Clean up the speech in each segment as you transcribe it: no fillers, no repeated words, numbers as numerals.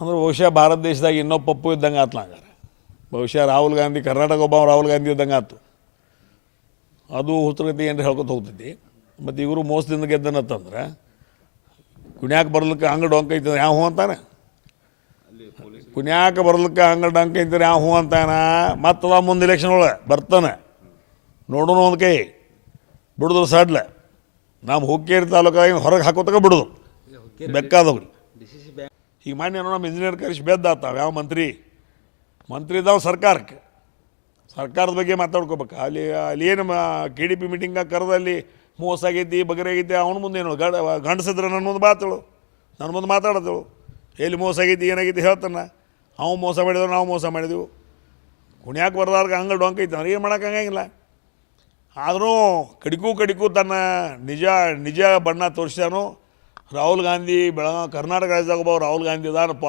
ಅಂದ್ರೆ ಬಹುಶಃ ಭಾರತ ದೇಶದಾಗ ಇನ್ನೊಬ್ಬ ಪಪ್ಪು ಇದ್ದಂಗೆ ಆತ್ಲ ಹಂಗಾರೆ. ಬಹುಶಃ ರಾಹುಲ್ ಗಾಂಧಿ ಕರ್ನಾಟಕ ಒಬ್ಬ ರಾಹುಲ್ ಗಾಂಧಿ ಇದ್ದಂಗೆ ಆತು. ಅದು ಹುತ್ತಗತಿ ಏನು ಹೇಳ್ಕೊತ ಹೋಗ್ತೈತಿ. ಮತ್ತು ಇವರು ಮೋಸದಿಂದ ಗೆದ್ದನತ್ತಂದ್ರೆ ಕುಣ್ಯಾಕ ಬರ್ಲಿಕ್ಕೆ ಹಂಗೆ ಡೊಂಕ ಐತಂದ್ರೆ ಯಾವ ಹೂ ಅಂತಾನೆ. ಕುಣ್ಯಾಕ ಬರ್ಲಿಕ್ಕೆ ಹಂಗೆ ಡೊಂಕ ಐತಾರೆ ಯಾವ ಹೂ ಅಂತಾನ. ಮತ್ತದ ಮುಂದೆ ಇಲೆಕ್ಷನ್ ಒಳಗೆ ಬರ್ತಾನೆ ನೋಡೋಣ ಒಂದು ಕೈ ಬಿಡುದ್ರು ಸಡ್ಲೆ ನಮ್ಮ ಹುಕ್ಕೇರಿ ತಾಲೂಕಾಗ ಹೊರಗೆ ಹಾಕೋತಕ ಬಿಡೋದು ಬೆಕ್ಕಾದವ್ರು. ಈಗ ಮಾನ್ಯ ನಮ್ಮ ಇಂಜಿನಿಯರ್ ಕರೆಸಿ ಬೆದ್ದಾತಾವ ಯಾವ ಮಂತ್ರಿ ಇದ್ದಾವೆ ಸರ್ಕಾರದ ಬಗ್ಗೆ ಮಾತಾಡ್ಕೋಬೇಕು. ಅಲ್ಲಿ ಏನು KDP ಮೀಟಿಂಗಾಗ ಕರೆದಲ್ಲಿ ಮೋಸ ಆಗೈತಿ ಬಗರಾಗೈತಿ ಅವನ ಮುಂದೆ ಏನು ಗಂಡಸಿದ್ರೆ ನನ್ನ ಮುಂದೆ ನನ್ನ ಮುಂದೆ ಮಾತಾಡತ್ತೇಳು ಎಲ್ಲಿ ಮೋಸ ಆಗೈತಿ ಏನಾಗೈತಿ ಹೇಳ್ತಾನೆ. ಅವು ಮೋಸ ಮಾಡಿದೆವು ನಾವು ಮೋಸ ಮಾಡಿದೆವು. ಕುಣ್ಯಾಕೆ ಬರ್ದಾರ್ಗೆ ಹಂಗೆ ಡೊಂಕ ಐತೆ ಅಂದ್ರೆ ಏನು ಮಾಡೋಕ್ಕಾಗಿಲ್ಲ. ಆದರೂ ಕಡಿಗೂ ತನ್ನ ನಿಜ ಬಣ್ಣ ತೋರಿಸ್ಯಾನು. ರಾಹುಲ್ ಗಾಂಧಿ ಕರ್ನಾಟಕ ರಾಜ್ಯದಾಗ ಒಬ್ಬ ರಾಹುಲ್ ಗಾಂಧಿ ಇದಾನಪ್ಪ.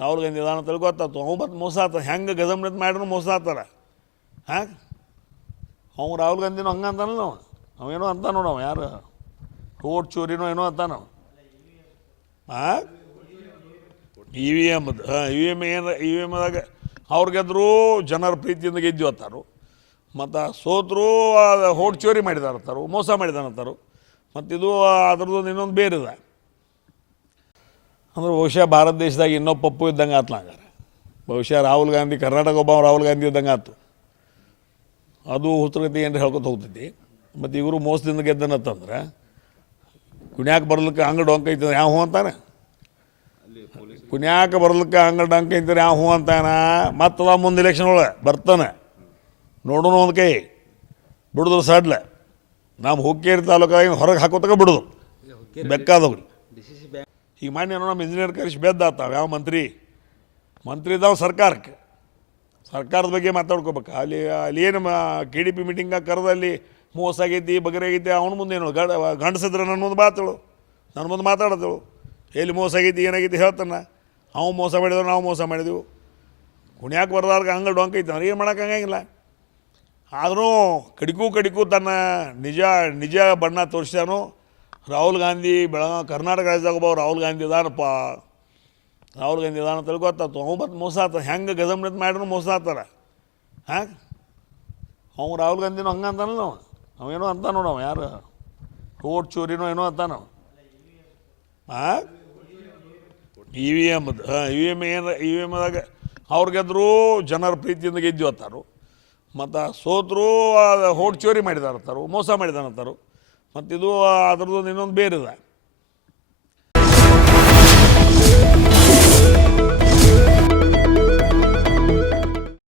ರಾಹುಲ್ ಗಾಂಧಿ ಇದಾನ ತಿಳ್ಕೊತಾತು. ಅವು ಮತ್ತು ಮೋಸ ಆತ ಹೆಂಗೆ ಗಜಮ್ನತ್ ಮಾಡಿದ್ರು ಮೋಸ ಆಗ್ತಾರೆ. ಅವ್ನು ರಾಹುಲ್ ಗಾಂಧಿನೂ ಹಂಗೆ ಅಂತಾನಲ್ಲ ಅವೇನೋ ಅಂತ ನೋಡು. ಅವ ಯಾರು ಓಟ್ ಚೋರಿನೋ ಏನೋ ಅಂತಾನ. EVM EVMದಾಗ ಅವ್ರು ಗೆದ್ದರು ಜನರ ಪ್ರೀತಿಯಿಂದ ಗೆದ್ದು ಅಂತಾರು. ಮತ್ತು ಸೋತರು ಓಟ್ ಚೋರಿ ಮಾಡಿದಾರಂತಾರು ಮೋಸ ಮಾಡಿದಾನಂತಾರು. ಮತ್ತಿದು ಅದ್ರದ್ದು ಇನ್ನೊಂದು ಬೇರೆದ. ಅಂದ್ರೆ ಬಹುಶಃ ಭಾರತ ದೇಶದಾಗ ಇನ್ನೊಬ್ಬ ಪಪ್ಪು ಇದ್ದಂಗೆ ಆತ್ಲ ಹಂಗಾರೆ. ಬಹುಶಃ ರಾಹುಲ್ ಗಾಂಧಿ ಕರ್ನಾಟಕ ಒಬ್ಬ ರಾಹುಲ್ ಗಾಂಧಿ ಇದ್ದಂಗೆ ಆತು. ಅದು ಹುತ್ತಗತಿ ಏನು ಹೇಳ್ಕೊತ ಹೋಗ್ತೈತಿ. ಮತ್ತು ಇವರು ಮೋಸದಿಂದ ಗೆದ್ದನತ್ತಂದ್ರೆ ಕುಣ್ಯಾಕ ಬರ್ಲಿಕ್ಕೆ ಹಂಗೆ ಡೊಂಕ ಐತಂದ್ರೆ ಯಾವ ಹೂ ಅಂತಾನೆ. ಕುಣ್ಯಾಕ ಬರ್ಲಿಕ್ಕೆ ಹಂಗೆ ಡೊಂಕ ಐತಾರೆ ಯಾವ ಹೂ ಅಂತಾನ. ಮತ್ತದ ಮುಂದೆ ಇಲೆಕ್ಷನ್ ಒಳಗೆ ಬರ್ತಾನೆ ನೋಡೋಣ ಒಂದು ಕೈ ಬಿಡುದ್ರು ಸಡ್ಲೆ ನಮ್ಮ ಹುಕ್ಕೇರಿ ತಾಲೂಕಾಗ ಹೊರಗೆ ಹಾಕೋತಕ ಬಿಡೋದು ಬೆಕ್ಕಾದವ್ರು. ಈಗ ಮಾನ್ಯ ನಮ್ಮ ಇಂಜಿನಿಯರ್ ಕರೆಸಿ ಬೆದ್ದಾತಾವ ಯಾವ ಮಂತ್ರಿ ಇದ್ದಾವೆ ಸರ್ಕಾರದ ಬಗ್ಗೆ ಮಾತಾಡ್ಕೋಬೇಕು. ಅಲ್ಲಿ ಏನು KDP ಮೀಟಿಂಗಾಗ ಕರೆದಲ್ಲಿ ಮೋಸ ಆಗೈತಿ ಬಗರಾಗೈತಿ ಅವನ ಮುಂದೆ ಏನು ಗಂಡಸಿದ್ರೆ ನನ್ನ ಮುಂದೆ ಮಾತಾಡತ್ತೇಳು ಎಲ್ಲಿ ಮೋಸ ಆಗೈತಿ ಏನಾಗೈತಿ ಹೇಳ್ತಾನೆ. ಅವು ಮೋಸ ಮಾಡಿದೆವು ನಾವು ಮೋಸ ಮಾಡಿದೆವು. ಕುಣ್ಯಾಕೆ ಬರ್ದಾರ್ಗೆ ಹಂಗೆ ಡೊಂಕ ಐತೆ ಅಂದ್ರೆ ಏನು ಮಾಡೋಕ್ಕಾಗಿಲ್ಲ. ಆದರೂ ಕಡಿಗೂ ತನ್ನ ನಿಜ ಬಣ್ಣ ತೋರಿಸ್ಯಾನು. ರಾಹುಲ್ ಗಾಂಧಿ ಕರ್ನಾಟಕ ರಾಜ್ಯದಾಗ ಒಬ್ಬ ರಾಹುಲ್ ಗಾಂಧಿ ಇದಾನಪ್ಪ. ರಾಹುಲ್ ಗಾಂಧಿ ಇದಾನ ತಿಳ್ಕೊತಾತು. ಅವು ಮತ್ತು ಮೋಸ ಆತ ಹೆಂಗೆ ಗಜಮ್ನತ್ ಮಾಡಿದ್ರು ಮೋಸ ಆಗ್ತಾರೆ. ಅವ್ನು ರಾಹುಲ್ ಗಾಂಧಿನೂ ಹಂಗೆ ಅಂತಾನಲ್ಲ ಅವೇನೋ ಅಂತ ನೋಡು. ಅವ ಯಾರು ಓಟ್ ಚೋರಿನೋ ಏನೋ ಅಂತಾನ. EVMದಾಗ ಅವ್ರು ಗೆದ್ದರು ಜನರ ಪ್ರೀತಿಯಿಂದ ಗೆದ್ದು ಅಂತಾರು. ಮತ್ತು ಸೋತರು ಓಟ್ ಚೋರಿ ಮಾಡಿದಾರಂತಾರು ಮೋಸ ಮಾಡಿದಾನಂತಾರು. ಮತ್ತಿದು ಅದ್ರದ್ದು ಇನ್ನೊಂದು ಬೇರೆದ.